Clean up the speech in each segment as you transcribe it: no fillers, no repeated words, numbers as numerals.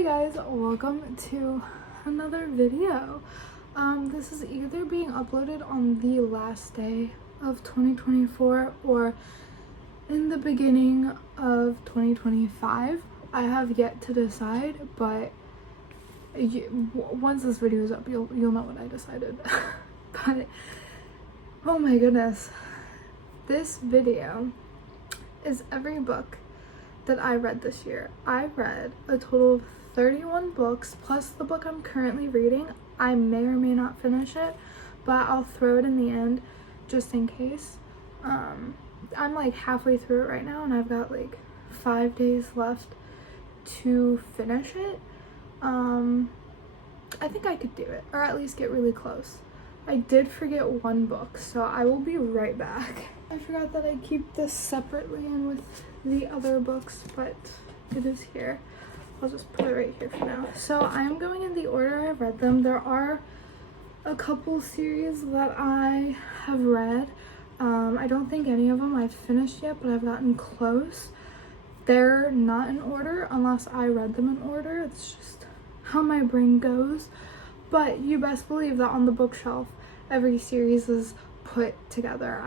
Hey guys, welcome to another video. This is either being uploaded on the last day of 2024 or in the beginning of 2025. I have yet to decide, but once this video is up, you'll know what I decided. But oh my goodness, this video is every book that I read this year. I read a total of 31 books plus the book I'm currently reading. I may or may not finish it, but I'll throw it in the end just in case. I'm like halfway through it right now and I've got like 5 days left to finish it. I think I could do it, or at least get really close. I did forget one book, so I will be right back. I forgot that I keep this separately and with the other books, but it is here. I'll just put it right here for now. So I'm going in the order I read them. There are a couple series that I have read. I don't think any of them I've finished yet, but I've gotten close. They're not in order unless I read them in order. It's just how my brain goes. But you best believe that on the bookshelf, every series is put together.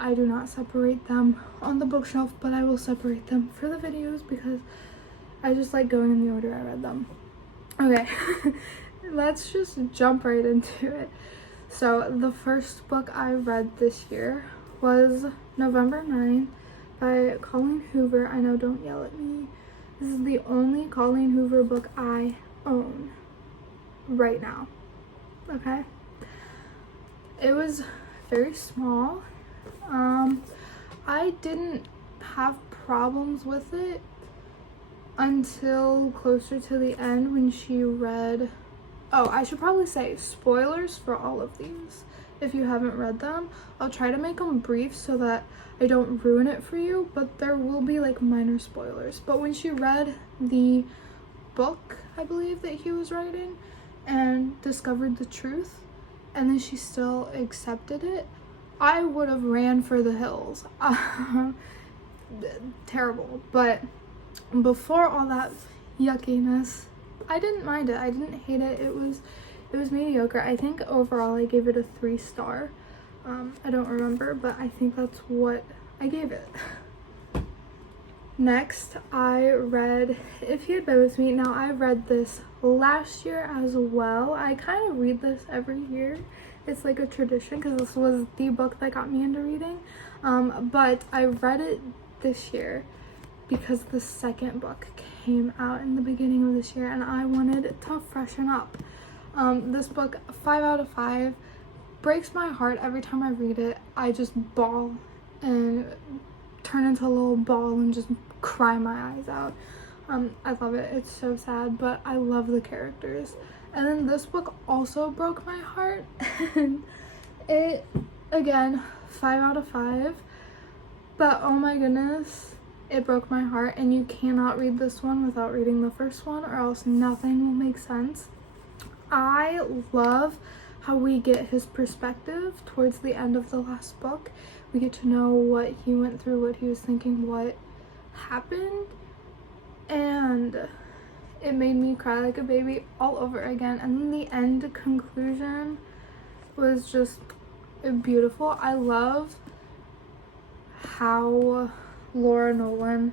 I do not separate them on the bookshelf, but I will separate them for the videos because I just like going in the order I read them. Okay, let's just jump right into it. So the first book I read this year was November 9 by Colleen Hoover. I know, don't yell at me. This is the only Colleen Hoover book I own right now. Okay, it was very small. I didn't have problems with it until closer to the end when she read, oh, I should probably say spoilers for all of these if you haven't read them. I'll try to make them brief so that I don't ruin it for you, but there will be like minor spoilers. But when she read the book, I believe, that he was writing and discovered the truth, and then she still accepted it, I would have ran for the hills. Terrible. But before all that yuckiness, I didn't mind it. I didn't hate it. It was mediocre. I think overall I gave it a 3-star. I don't remember, but I think that's what I gave it. Next, I read If You Had Been With Me. Now, I read this last year as well. I kind of read this every year. It's like a tradition because this was the book that got me into reading. But I read it this year because the second book came out in the beginning of this year and I wanted to freshen up. This book, 5 out of 5, breaks my heart every time I read it. I just bawl and turn into a little ball and just cry my eyes out. I love it. It's so sad, but I love the characters. And then this book also broke my heart. It, again, 5 out of 5. But oh my goodness, it broke my heart. And you cannot read this one without reading the first one, or else nothing will make sense. I love how we get his perspective towards the end of the last book. We get to know what he went through, what he was thinking, what happened, and it made me cry like a baby all over again. And then the end conclusion was just beautiful. I love how Laura Nowlin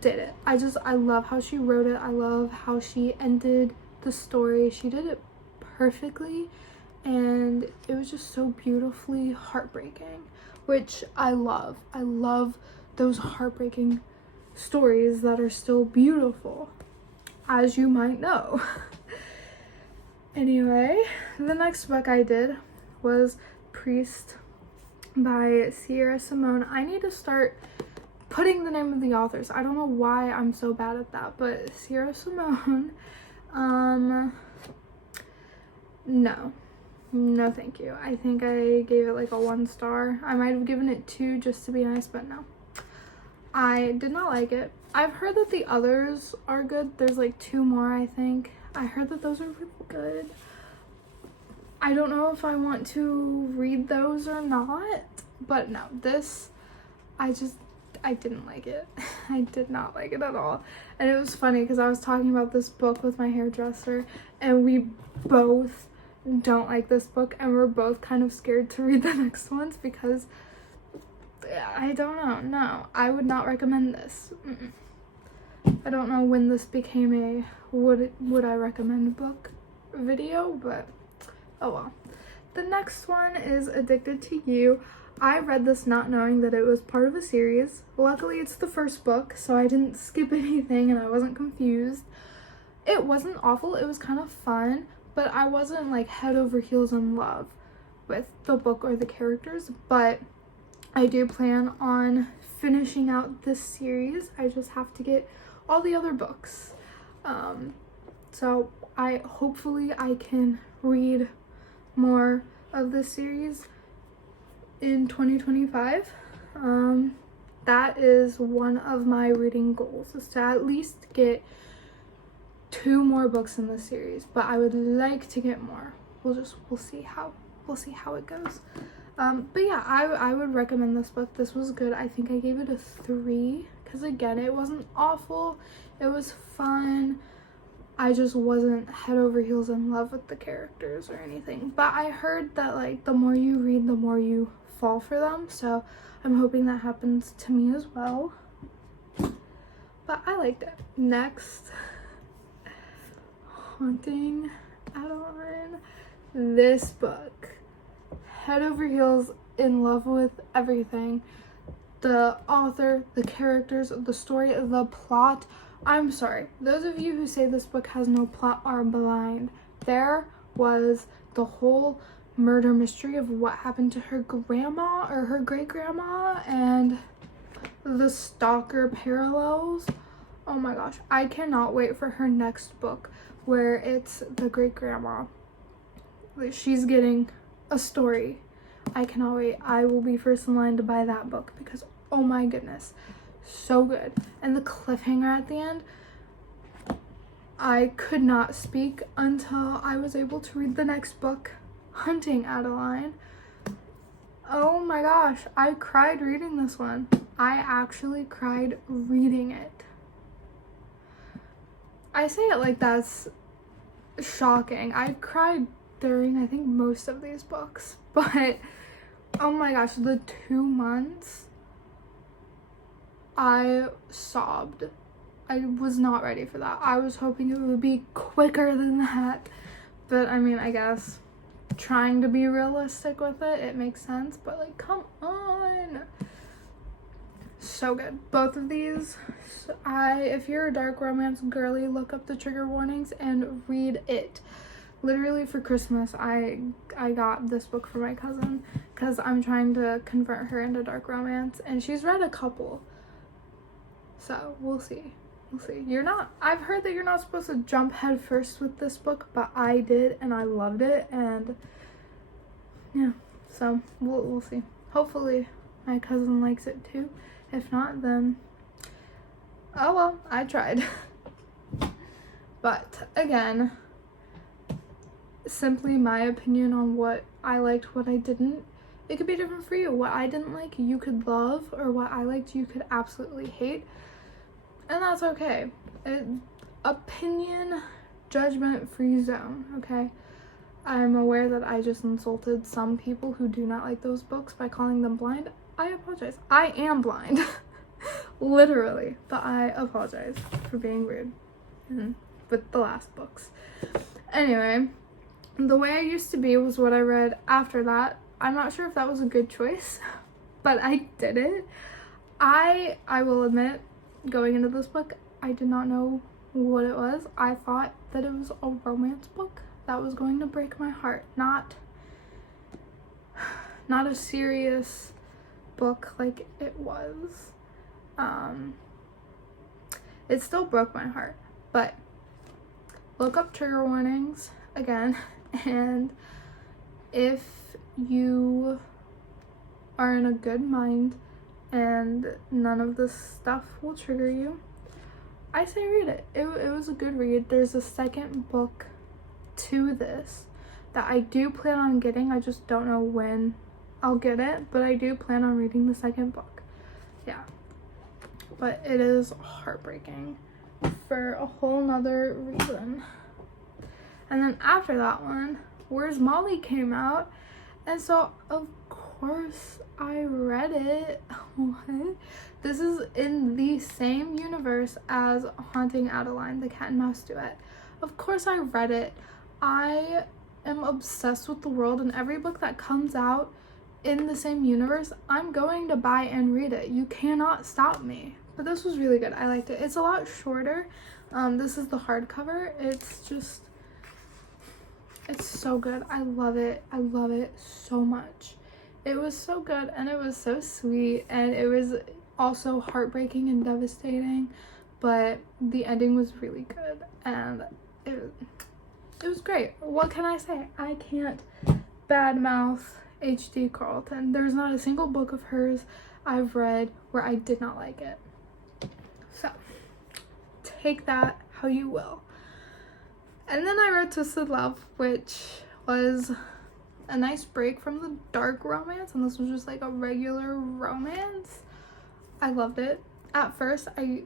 did it. I love how she wrote it. I love how she ended the story. She did it perfectly, and it was just so beautifully heartbreaking, which I love. I love those heartbreaking stories that are still beautiful, as you might know. Anyway, the next book I did was Priest by Simone. I need to start putting the name of the authors. I don't know why I'm so bad at that, but Simone. No thank you. I think I gave it like a 1 star. I might have given it 2 just to be nice, but no. I did not like it. I've heard that the others are good. There's like 2 more, I think. I heard that those are really good. I don't know if I want to read those or not, but no, this, I didn't like it. I did not like it at all. And it was funny because I was talking about this book with my hairdresser, and we both don't like this book, and we're both kind of scared to read the next ones because I don't know. No, I would not recommend this. I don't know when this became a would I recommend book video, but oh well. The next one is Addicted to You. I read this not knowing that it was part of a series. Luckily, it's the first book, so I didn't skip anything and I wasn't confused. It wasn't awful. It was kind of fun, but I wasn't like head over heels in love with the book or the characters. But I do plan on finishing out this series. I just have to get all the other books. So hopefully I can read more of this series in 2025. That is one of my reading goals, is to at least get 2 more books in this series, but I would like to get more. We'll see how it goes. But yeah, I would recommend this book. This was good. I think I gave it a 3 because again, it wasn't awful. It was fun. I just wasn't head over heels in love with the characters or anything. But I heard that like the more you read, the more you fall for them. So I'm hoping that happens to me as well. But I liked it. Next, Haunting Adeline. This book, head over heels in love with everything. The author, the characters, the story, the plot. I'm sorry, those of you who say this book has no plot are blind. There was the whole murder mystery of what happened to her grandma or her great-grandma, and the stalker parallels. Oh my gosh, I cannot wait for her next book where it's the great-grandma. She's getting a story. I cannot wait. I will be first in line to buy that book because oh my goodness, so good. And the cliffhanger at the end, I could not speak until I was able to read the next book, Hunting Adeline. Oh my gosh, I cried reading this one. I actually cried reading it. I say it like that's shocking. I cried during I think most of these books, but oh my gosh, the 2 months I sobbed. I was not ready for that. I was hoping it would be quicker than that, but I mean, I guess trying to be realistic with it, it makes sense, but like, come on. So good. Both of these, if you're a dark romance girly, look up the trigger warnings and read it. Literally for Christmas, I got this book for my cousin because I'm trying to convert her into dark romance, and she's read a couple. So we'll see. I've heard that you're not supposed to jump head first with this book, but I did and I loved it, and yeah, so we'll see. Hopefully my cousin likes it too. If not, then oh well, I tried. But again, simply my opinion on what I liked, what I didn't. It could be different for you. What I didn't like, you could love, or what I liked, you could absolutely hate. And that's okay. Opinion, judgment-free zone, okay? I'm aware that I just insulted some people who do not like those books by calling them blind. I apologize. I am blind. Literally. But I apologize for being rude with the last books. Anyway, The Way I Used to Be was what I read after that. I'm not sure if that was a good choice, but I did it. I will admit, going into this book, I did not know what it was. I thought that it was a romance book that was going to break my heart, not a serious book like it was. It still broke my heart, but look up trigger warnings again, and if you are in a good mind and none of this stuff will trigger you, I say read it. It was a good read. There's a second book to this that I do plan on getting. I just don't know when I'll get it, but I do plan on reading the second book. Yeah. but it is heartbreaking for a whole nother reason. And then after that one, Where's Molly came out, and so of course I read it. What? This is in the same universe as Haunting Adeline, the cat and mouse duet. Of course I read it. I am obsessed with the world, and every book that comes out in the same universe, I'm going to buy and read it. You cannot stop me. But this was really good. I liked it. It's a lot shorter. This is the hardcover. It's so good. I love it. I love it so much. It was so good, and it was so sweet, and it was also heartbreaking and devastating, but the ending was really good, and it was great. What can I say? I can't badmouth HD Carlton. There's not a single book of hers I've read where I did not like it. So, take that how you will. And then I read Twisted Love, which was a nice break from the dark romance, and this was just like a regular romance. I loved it. At first, I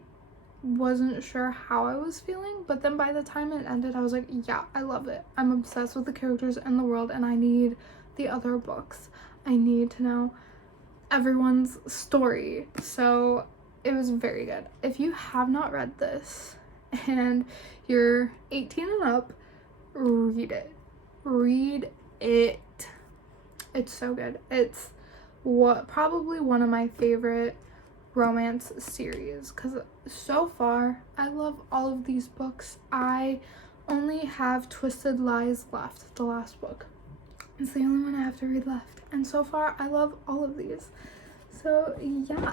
wasn't sure how I was feeling, but then by the time it ended, I was like, yeah, I love it. I'm obsessed with the characters and the world, and I need the other books. I need to know everyone's story. So it was very good. If you have not read this and you're 18 and up, read it. Read it. It's so good. It's probably one of my favorite romance series, because so far I love all of these books. I only have Twisted Lies left, the last book. It's the only one I have to read left, and so far I love all of these. So yeah,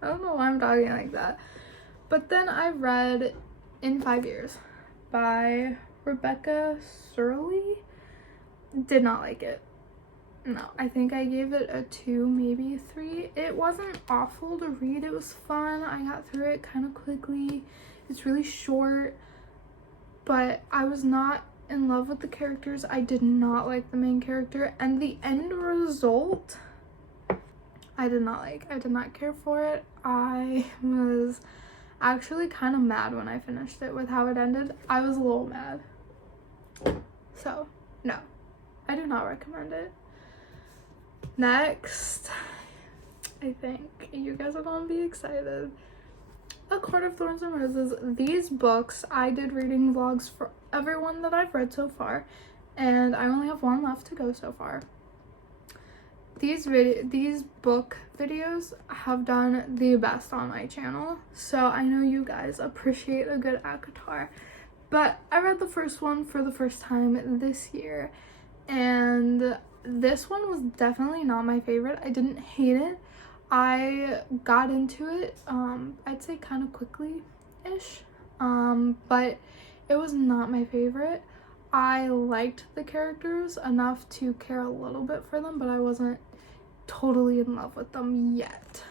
I don't know why I'm talking like that. But then I read In 5 Years by Rebecca Serle. Did not like it. No, I think I gave it a 2, maybe a 3. It wasn't awful to read. It was fun. I got through it kind of quickly. It's really short, but I was not in love with the characters. I did not like the main character, and the end result I did not like. I did not care for it. I was actually kind of mad when I finished it with how it ended. I was a little mad. So, no. I do not recommend it. Next, I think you guys are gonna be excited. A Court of Thorns and Roses. These books, I did reading vlogs for everyone that I've read so far, and I only have one left to go so far. These book videos have done the best on my channel, so I know you guys appreciate a good ACOTAR. But I read the first one for the first time this year, and this one was definitely not my favorite. I didn't hate it. I got into it, I'd say kind of quickly-ish, but it was not my favorite. I liked the characters enough to care a little bit for them, but I wasn't totally in love with them yet.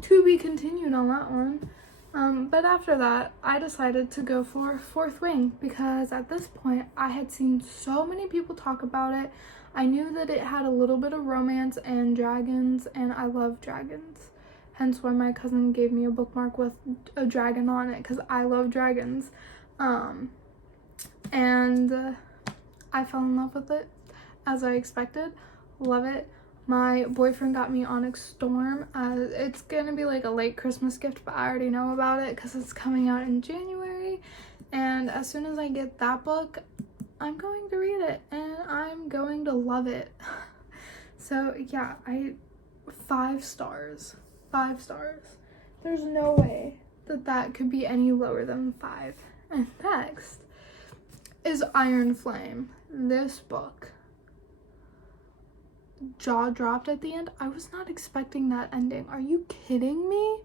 To be continued on that one. But after that, I decided to go for Fourth Wing, because at this point, I had seen so many people talk about it. I knew that it had a little bit of romance and dragons, and I love dragons. Hence why my cousin gave me a bookmark with a dragon on it, because I love dragons. And I fell in love with it, as I expected. Love it. My boyfriend got me Onyx Storm. It's gonna be like a late Christmas gift, but I already know about it because it's coming out in January. And as soon as I get that book, I'm going to read it, and I'm going to love it. So yeah, 5 stars. 5 stars. There's no way that could be any lower than 5. And next is Iron Flame. This book, jaw dropped at the end. I was not expecting that ending. Are you kidding me?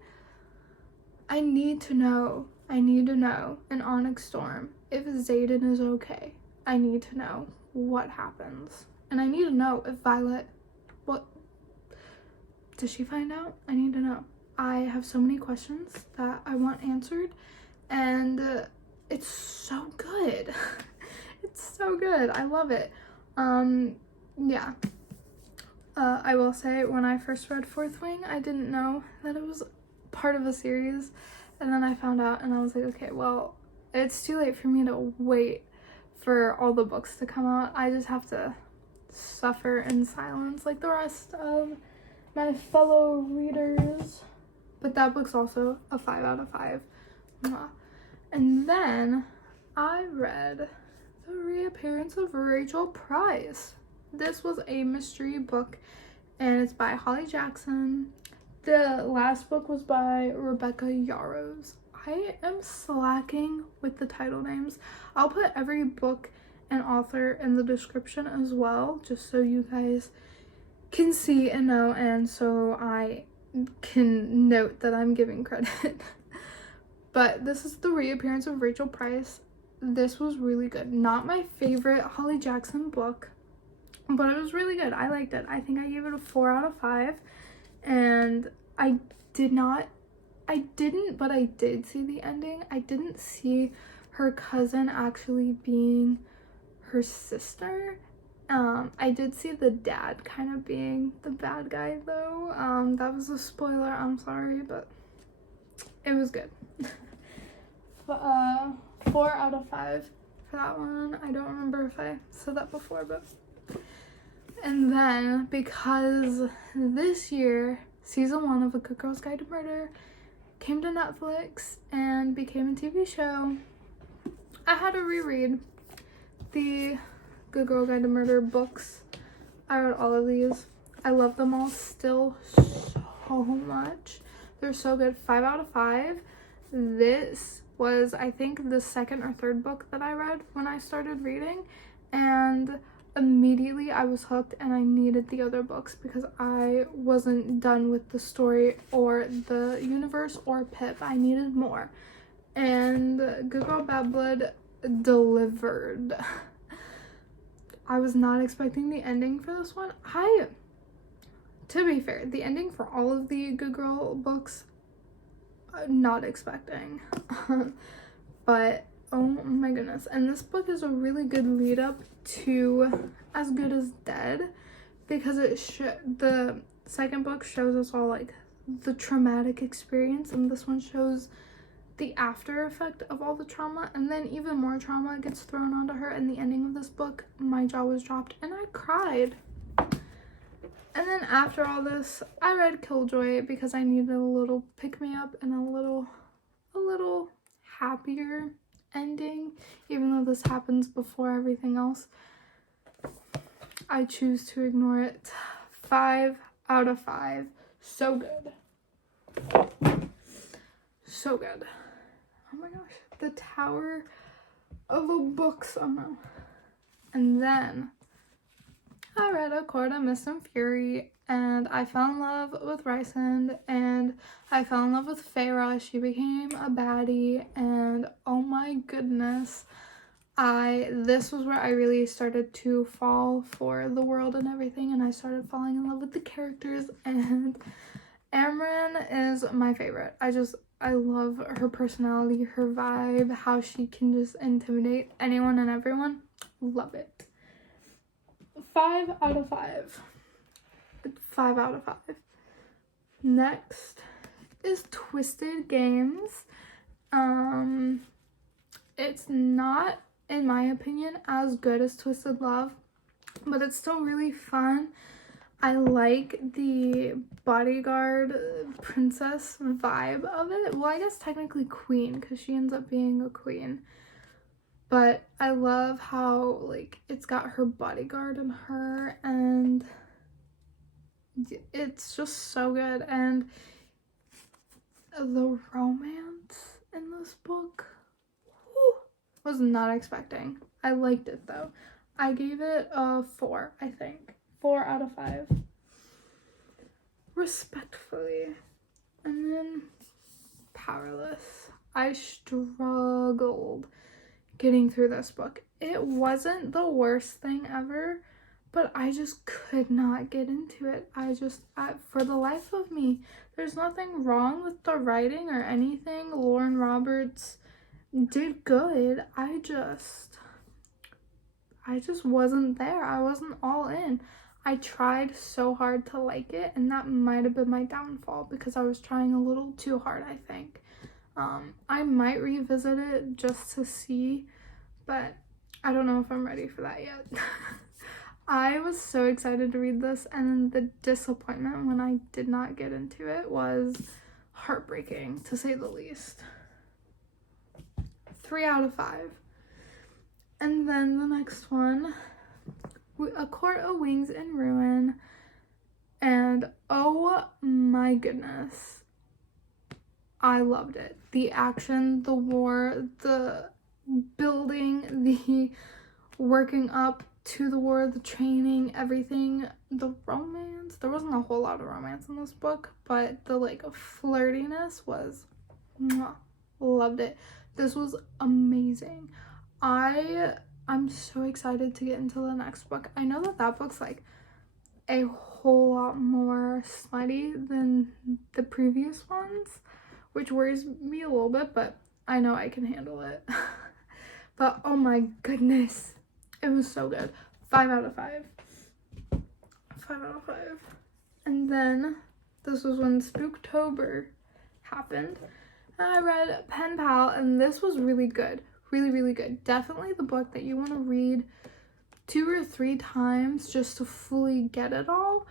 I need to know in Onyx Storm if Xaden is okay. I need to know what happens, and I need to know if Violet, what does she find out? I need to know. I have so many questions that I want answered, and it's so good. It's so good. I love it. Yeah. I will say, when I first read Fourth Wing, I didn't know that it was part of a series, and then I found out, and I was like, okay, well, it's too late for me to wait for all the books to come out. I just have to suffer in silence like the rest of my fellow readers. But that book's also a 5 out of 5. And then I read The Reappearance of Rachel Price. This was a mystery book, and it's by Holly Jackson. The last book was by Rebecca Yarros. I am slacking with the title names. I'll put every book and author in the description as well, just so you guys can see and know, and so I can note that I'm giving credit. But this is The Reappearance of Rachel Price. This was really good. Not my favorite Holly Jackson book, but it was really good. I liked it. I think I gave it a 4 out of 5. And I didn't, but I did see the ending. I didn't see her cousin actually being her sister. I did see the dad kind of being the bad guy though. That was a spoiler, I'm sorry, but it was good. 4 out of 5 for that one. I don't remember if I said that before, but... And then, because this year, season 1 of A Good Girl's Guide to Murder came to Netflix and became a TV show, I had to reread the Good Girl Guide to Murder books. I read all of these. I love them all still so much. They're so good. 5 out of 5. This was, I think, the second or third book that I read when I started reading, and immediately I was hooked, and I needed the other books because I wasn't done with the story or the universe or Pip. I needed more, and Good Girl Bad Blood delivered. I was not expecting the ending for this one. To be fair, the ending for all of the Good Girl books, not expecting. But oh my goodness. And this book is a really good lead up to As Good as Dead, because the second book shows us all like the traumatic experience, and this one shows the after effect of all the trauma, and then even more trauma gets thrown onto her. In the ending of this book, my jaw was dropped and I cried. And then after all this, I read Killjoy because I needed a little pick-me-up and a little happier ending, even though this happens before everything else. I choose to ignore it. 5 out of 5. So good. So good. Oh my gosh. The Tower of the Books. Oh no. And then I read A Court of Mist and Fury, and I fell in love with Rysand, and I fell in love with Feyre. She became a baddie, and oh my goodness, this was where I really started to fall for the world and everything, and I started falling in love with the characters, and Amren is my favorite. I love her personality, her vibe, how she can just intimidate anyone and everyone. Love it. 5 out of 5. 5 out of 5. Next is Twisted Games. It's not, in my opinion, as good as Twisted Love, but it's still really fun. I like the bodyguard princess vibe of it. Well, I guess technically queen, because she ends up being a queen. But I love how, like, it's got her bodyguard and her, and it's just so good. And the romance in this book, was not expecting. I liked it, though. I gave it a 4, I think. 4 out of 5. Respectfully. And then Powerless. I struggled getting through this book. It wasn't the worst thing ever, but I just could not get into it. For the life of me, there's nothing wrong with the writing or anything. Lauren Roberts did good. I just wasn't there. I wasn't all in. I tried so hard to like it, and that might have been my downfall because I was trying a little too hard, I think. I might revisit it just to see, but I don't know if I'm ready for that yet. I was so excited to read this, and the disappointment when I did not get into it was heartbreaking, to say the least. 3 out of 5. And then the next one, A Court of Wings in Ruin, and oh my goodness, I loved it. The action, the war, the building, the working up to the war, the training, everything, the romance. There wasn't a whole lot of romance in this book, but the like flirtiness was, loved it. This was amazing. I'm so excited to get into the next book. I know that book's like a whole lot more slutty than the previous ones, which worries me a little bit, but I know I can handle it. But oh my goodness, it was so good. 5 out of 5. 5 out of 5. And then this was when Spooktober happened, and I read Pen Pal, and this was really good. Really, really good. Definitely the book that you want to read 2 or 3 times just to fully get it all,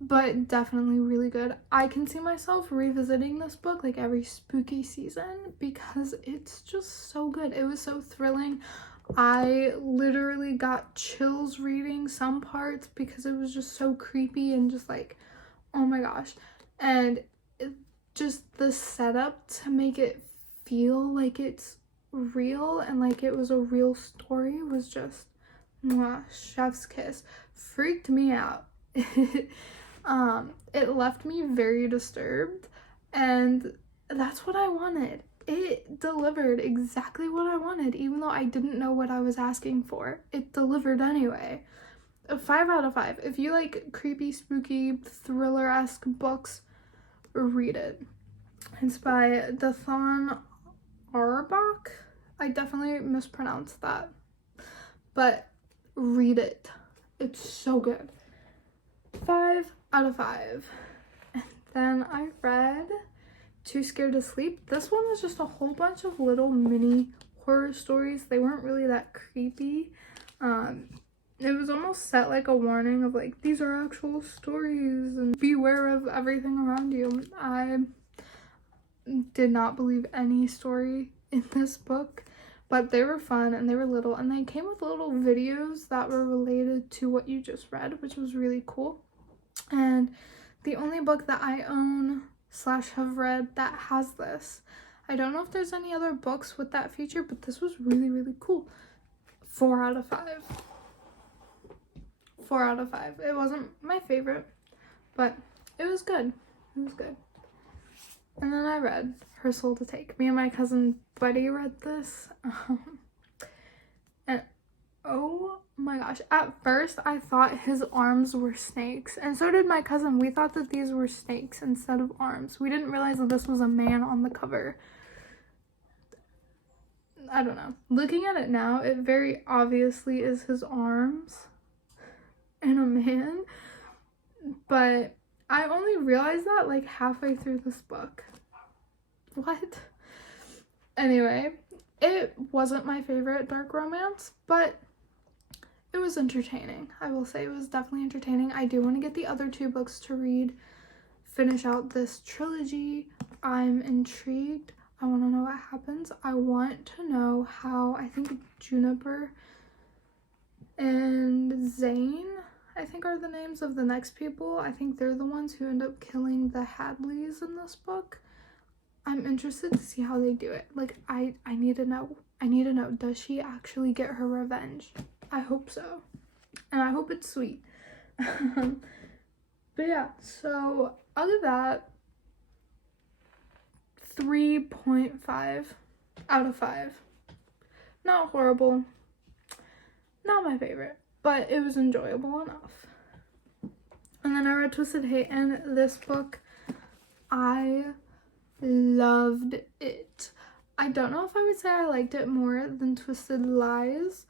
but definitely really good. I can see myself revisiting this book like every spooky season because it's just so good. It was so thrilling. I literally got chills reading some parts because it was just so creepy and just like, oh my gosh. And just the setup to make it feel like it's real and like it was a real story was just chef's kiss. Freaked me out. It left me very disturbed, and that's what I wanted. It delivered exactly what I wanted, even though I didn't know what I was asking for. It delivered anyway. A 5 out of 5. If you like creepy, spooky, thriller-esque books, read it. It's by Dathan Arbach. I definitely mispronounced that, but read it. It's so good. 5 out of 5. And then I read Too Scared to Sleep. This one was just a whole bunch of little mini horror stories. They weren't really that creepy. It was almost set like a warning of like, these are actual stories and beware of everything around you. I did not believe any story in this book, but they were fun and they were little, and they came with little videos that were related to what you just read, which was really cool. And the only book that I own / have read that has this. I don't know if there's any other books with that feature, but this was really, really cool. 4 out of 5. 4 out of 5. It wasn't my favorite, but it was good. It was good. And then I read Her Soul to Take. Me and my cousin Buddy read this. And oh my gosh. At first, I thought his arms were snakes. And so did my cousin. We thought that these were snakes instead of arms. We didn't realize that this was a man on the cover. I don't know. Looking at it now, it very obviously is his arms and a man. But I only realized that like halfway through this book. What? Anyway, it wasn't my favorite dark romance, but it was entertaining. I will say it was definitely entertaining. I do want to get the other 2 books to read, finish out this trilogy. I'm intrigued. I want to know what happens. I want to know how, I think Juniper and Zane, I think, are the names of the next people. I think they're the ones who end up killing the Hadleys in this book. I'm interested to see how they do it. Like, I need to know. I need to know, does she actually get her revenge? I hope so. And I hope it's sweet. But yeah, so other than that, 3.5 out of 5. Not horrible. Not my favorite, but it was enjoyable enough. And then I read Twisted Hate, and this book, I loved it. I don't know if I would say I liked it more than Twisted Lies,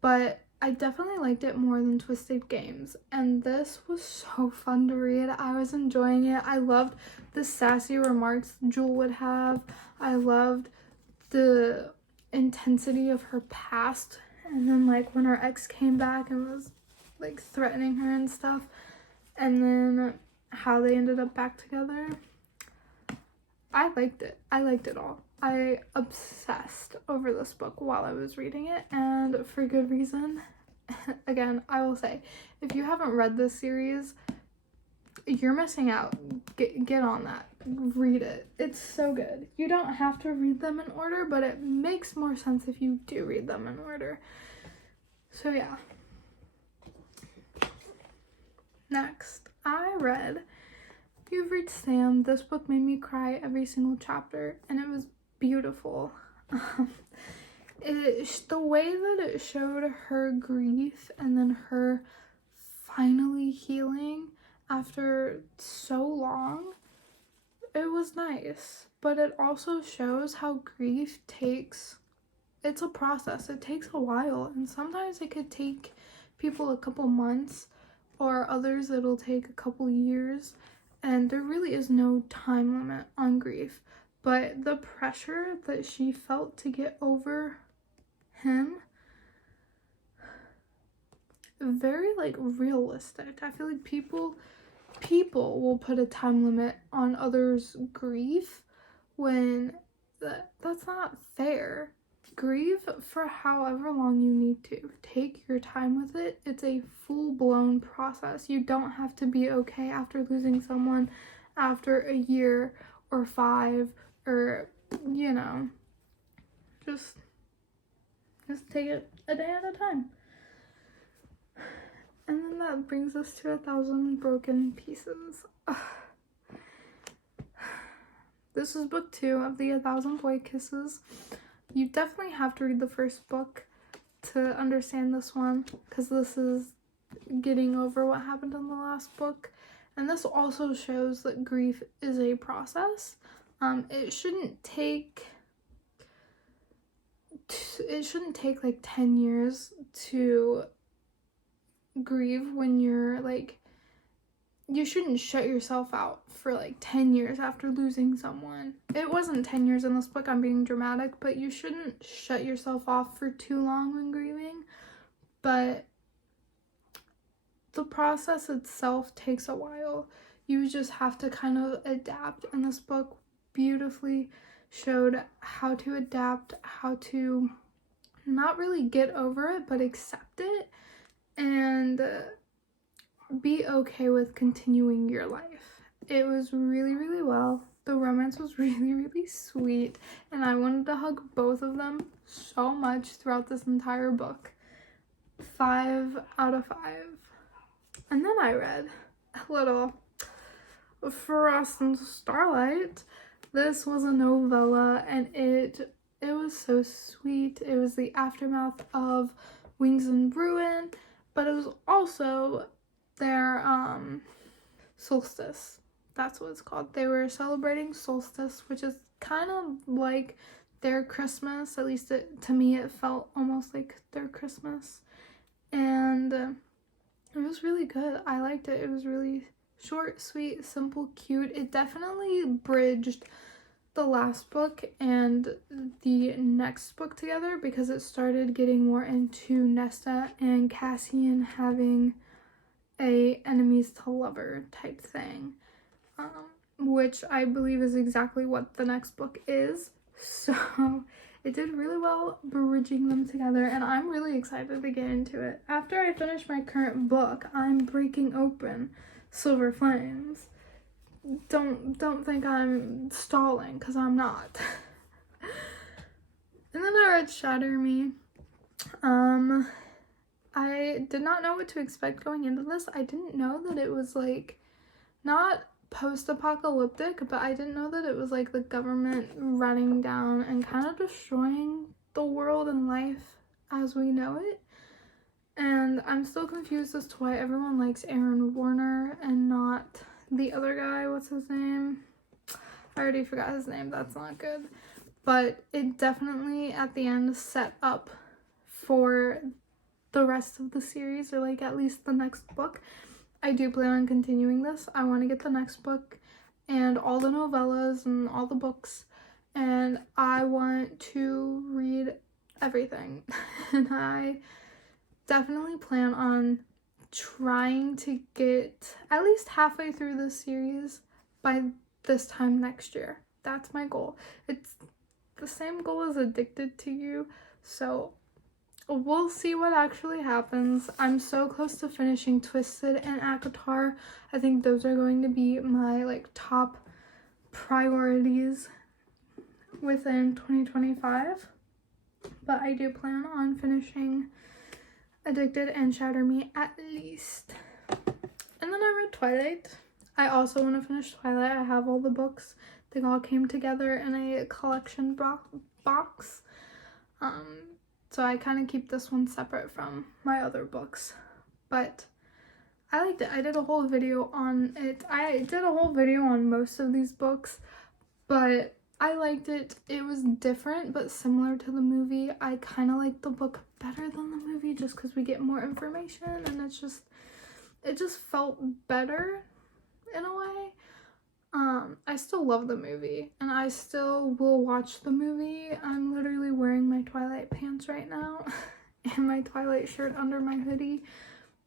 but I definitely liked it more than Twisted Games, and this was so fun to read. I was enjoying it. I loved the sassy remarks Jewel would have. I loved the intensity of her past, and then like when her ex came back and was like threatening her and stuff, and then how they ended up back together. I liked it all. I obsessed over this book while I was reading it, and for good reason. Again, I will say, if you haven't read this series, you're missing out. Get on that. Read it. It's so good. You don't have to read them in order, but it makes more sense if you do read them in order. So yeah. Next, I read You've Reached Sam. This book made me cry every single chapter, and it was beautiful. The way that it showed her grief and then her finally healing after so long, it was nice. But it also shows how grief it's a process. It takes a while, and sometimes it could take people a couple months, or others it'll take a couple years, and there really is no time limit on grief. But the pressure that she felt to get over him, very like realistic. I feel like people will put a time limit on others' grief when that's not fair. Grieve for however long you need to. Take your time with it. It's a full-blown process. You don't have to be okay after losing someone after a year or 5, or just take it a day at a time. And then that brings us to 1,000 Broken Pieces. This is book 2 of the 1,000 Boy Kisses. You definitely have to read the first book to understand this one, because this is getting over what happened in the last book. And this also shows that grief is a process. It shouldn't take like 10 years to grieve when you're like, you shouldn't shut yourself out for like 10 years after losing someone. It wasn't 10 years in this book, I'm being dramatic, but you shouldn't shut yourself off for too long when grieving. But the process itself takes a while. You just have to kind of adapt, and this book beautifully showed how to adapt, how to not really get over it, but accept it, and be okay with continuing your life. It was really, really well. The romance was really, really sweet, and I wanted to hug both of them so much throughout this entire book. 5 out of 5. And then I read a little Frost and Starlight. This was a novella, and it was so sweet. It was the aftermath of Wings and Ruin, but it was also their solstice. That's what it's called. They were celebrating solstice, which is kind of like their Christmas. At least to me it felt almost like their Christmas, and it was really good. I liked it. It was really short, sweet, simple, cute. It definitely bridged the last book and the next book together, because it started getting more into Nesta and Cassian having a enemies to lover type thing, which I believe is exactly what the next book is. So it did really well bridging them together, and I'm really excited to get into it. After I finish my current book, I'm breaking open Silver Flames. Don't think I'm stalling, because I'm not. And then I read Shatter Me. I did not know what to expect going into this. I didn't know that it was like not post-apocalyptic, but I didn't know that it was like the government running down and kind of destroying the world and life as we know it. And I'm still confused as to why everyone likes Aaron Warner and not the other guy. What's his name? I already forgot his name. That's not good. But it definitely at the end set up for the rest of the series, or like at least the next book. I do plan on continuing this. I want to get the next book and all the novellas and all the books, and I want to read everything. And I definitely plan on trying to get at least halfway through this series by this time next year. That's my goal. It's the same goal as Addicted to You, so we'll see what actually happens. I'm so close to finishing Twisted and ACOTAR. I think those are going to be my like top priorities within 2025. But I do plan on finishing Addicted and Shatter Me at least. And then I read Twilight. I also want to finish Twilight. I have all the books. They all came together in a collection box. So I kind of keep this one separate from my other books. But I liked it. I did a whole video on it. I did a whole video on most of these books, but I liked it. It was different but similar to the movie. I kind of liked the book better than the movie just because we get more information, and it just felt better in a way. I still love the movie, and I still will watch the movie. I'm literally wearing my Twilight pants right now and my Twilight shirt under my hoodie.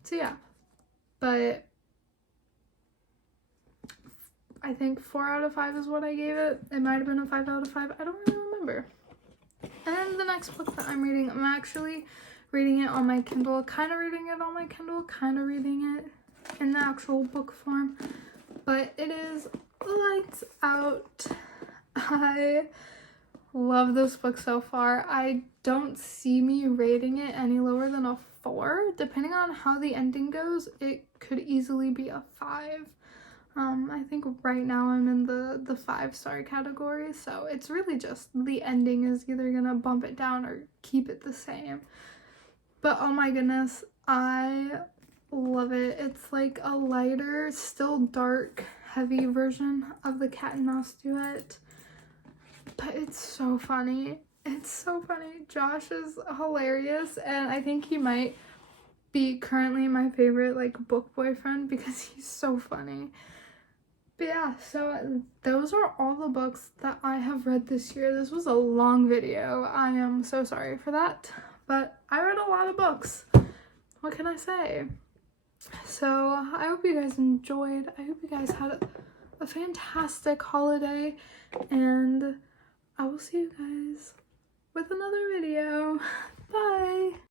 So yeah, but I think 4 out of 5 is what I gave it. It might have been a 5 out of 5. I don't really remember. And the next book that I'm reading, I'm actually reading it on my Kindle, kind of reading it on my Kindle, kind of reading it in the actual book form. But it is Lights Out. I love this book so far. I don't see me rating it any lower than a 4. Depending on how the ending goes, it could easily be a 5. I think right now I'm in the 5-star category, so it's really just the ending is either gonna bump it down or keep it the same. But oh my goodness, I love it. It's like a lighter, still dark, heavy version of the Cat and Mouse duet, but it's so funny. It's so funny. Josh is hilarious, and I think he might be currently my favorite like book boyfriend because he's so funny. But yeah, so those are all the books that I have read this year. This was a long video. I am so sorry for that, but I read a lot of books. What can I say? So I hope you guys enjoyed. I hope you guys had a fantastic holiday, and I will see you guys with another video. Bye!